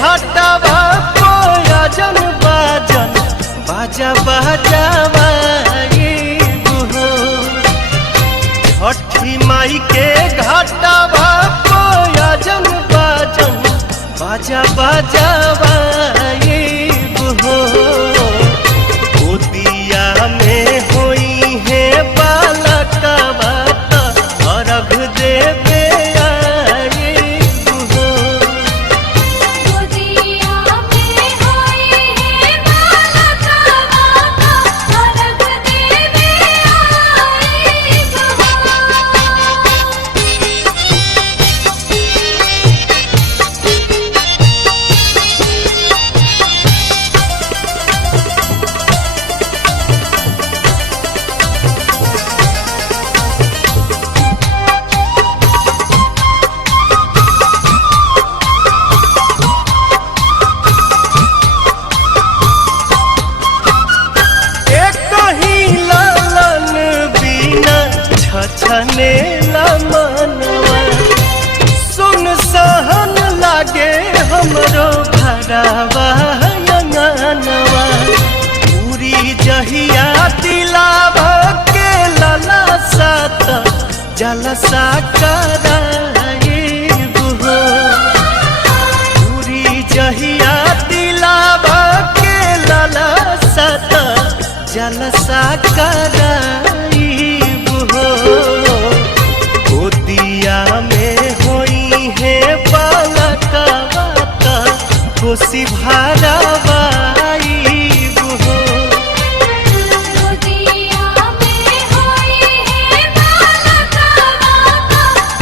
घाटवा कोयजन बाजन बाजा बजावाइबू हो। छठी माई के घाटवा कोयजन बाजन बाजा बजावाइबू हो। गोदिया में होई है बालकवा अर्घ देवे आइबू हो। गोदिया में होई है बालकवा अर्घ देवे आइबू हो। छने मनवा सुन सहन लागे हमरो भरावा अंगनवा। पूरी जहिया दिलावा के लला सात जलसा कराइबू हो। पूरी जहिया दिलावा के लला सात जलसा कराइबू हो। गोदिया में होई है बालकवा खुशी भरावाइबू हो। गोदिया में होई है बालकवा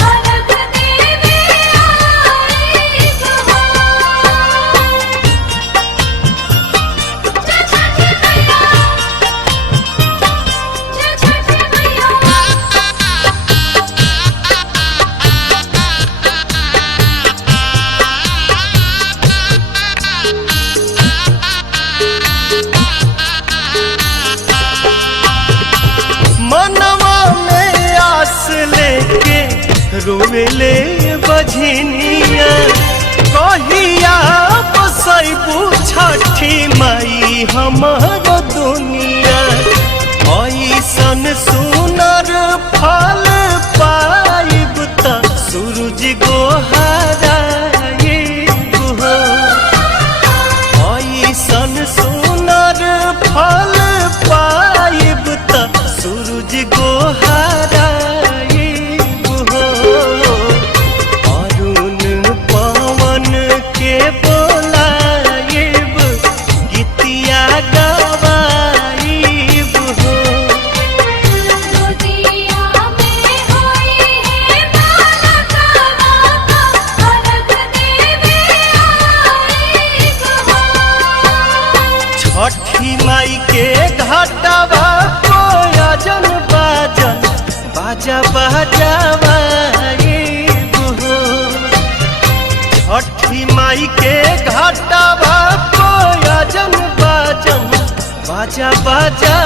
अर्घ देवे आइबू हो। जय छठी मैया, जय छठी मैया। मनवा में आस लेके रोवेले बझनिया। कहिया बसैबू छठी माई हमर दुनिया। ऐसन सुनर फल पाइब त सूरज गोहराइबू हो। ऐसन सुनर फल पाइब त सूरज गोहराइबू हो। अरुण पवन के बोलाइब गीतिया गवाइबू हो। गोदिया में होई है बालकवा अर्घ देवे आइबू हो। छठी माई के घाटवा कोयजन बाजन बाजा बजावाइबू हो। छठी माई के घाटवा कोयजन बाजन बाजा बजा